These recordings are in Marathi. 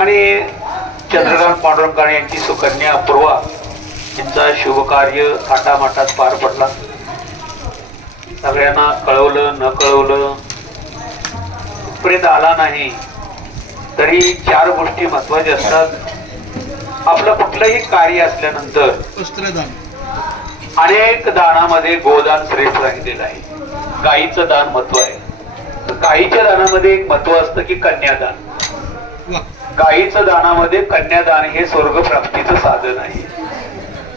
आणि चंद्रकांत पांडुरंगाणे यांची सुकन्या अपूर्वा यांचा शुभ कार्य थाटामाटात पार पडला. सगळ्यांना कळवलं न कळवलं पर्यंत आला नाही तरी चार गोष्टी महत्वाच्या असतात. आपलं कुठलंही कार्य असल्यानंतर वस्त्रदान, अनेक दानामध्ये गोदान श्रेष्ठ राहिलेलं आहे. गायीचं दान महत्व आहे. तर गायीच्या दानामध्ये एक महत्व असतं की कन्यादान. वा, गायीचं दानामध्ये कन्यादान हे स्वर्ग प्राप्तीचं साधन आहे.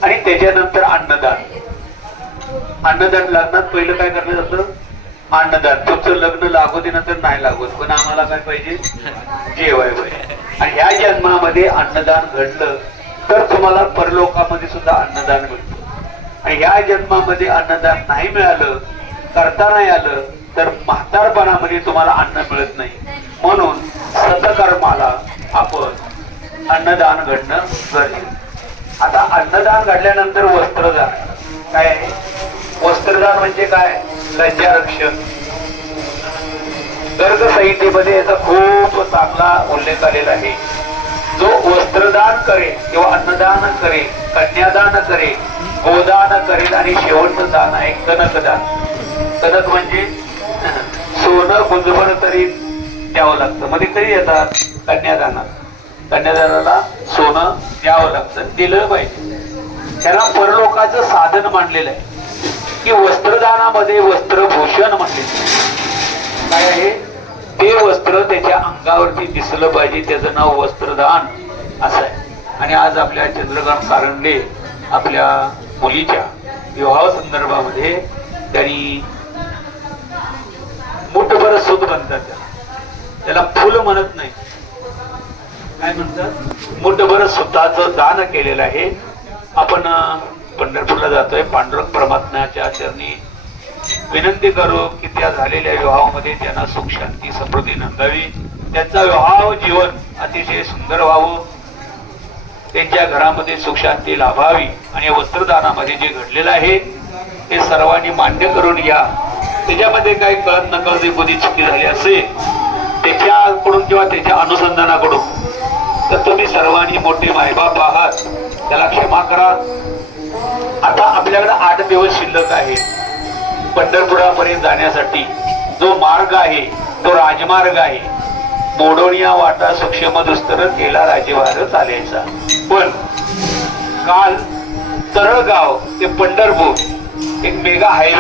आणि त्याच्यानंतर अन्नदान. अन्नदान लग्नात पहिलं काय करलं जातं? अन्नदान. तुमचं लग्न लागू दे नंतर नाही लागत पण आम्हाला काय पाहिजे? जेवाय पाहिजे. आणि ह्या जन्मामध्ये अन्नदान घडलं तर तुम्हाला परलोकामध्ये सुद्धा अन्नदान मिळतं. आणि ह्या जन्मामध्ये अन्नदान नाही मिळालं, करता नाही आलं तर म्हातारपणामध्ये तुम्हाला अन्न मिळत नाही. म्हणून सतकर्माला आपण अन्नदान घडणं गरजेचं. आता अन्नदान घडल्यानंतर वस्त्रदान काय आहे? वस्त्रदान म्हणजे काय? लज्जारक्षण. गर्ग संहितेमध्ये याचा खूप चांगला उल्लेख आलेला आहे. जो वस्त्रदान करेल किंवा अन्नदान करेल, कन्यादान करेल, गोदान करेल आणि शेवटचं दान आहे कनकदान. कनक म्हणजे सोनं गुंजभर तरी द्यावं लागतं. मध्ये तरी येतात कन्यादानात. कन्यादानाला सोनं द्यावं लागतं, दिलं पाहिजे. त्याला परलोकाचं साधन मानलेलं आहे की वस्त्रदानामध्ये वस्त्रभूषण म्हणले काय आहे? ते वस्त्र त्याच्या अंगावरती दिसलं पाहिजे, त्याचं नाव वस्त्रदान असं आहे. आणि आज आपल्या चंद्रकांत कारंडे आपल्या मुलीच्या विवाह संदर्भामध्ये त्यांनी मुठभर सूत म्हणतात, त्याला फुल म्हणत नाही, काय म्हणतात? मुठभर सुताचं दान केलेलं आहे. आपण पंढरपूरला जातोय. पांडुरंग परमात्म्याच्या चरणी विनंती करू की त्या झालेल्या विवाहामध्ये त्यांना सुख शांती समृद्धी नंदावी, त्यांचा विवाह जीवन अतिशय सुंदर व्हावं, त्यांच्या घरामध्ये सुख शांती लाभावी. आणि वस्त्रदानामध्ये जे घडलेलं आहे ते सर्वांनी मान्य करून घ्या. त्याच्यामध्ये काही कळत नकळत एखादी चुकी झाली असेल त्याच्याकडून किंवा त्याच्या अनुसंधानाकडून तर तुम्ही सर्वांनी मोठे मायबाप आहात, त्याला क्षमा करा. आता आपल्याकडे 8 दिवस शिल्लक आहे. पंढरपुरापर्यंत जाण्यासाठी जो मार्ग आहे तो राजमार्ग आहे. मोडोनिया वाटा सूक्ष्म दुस्तर केला राजवार चालायचा. पण काल तरळगाव ते पंढरपूर एक मेगा हायवे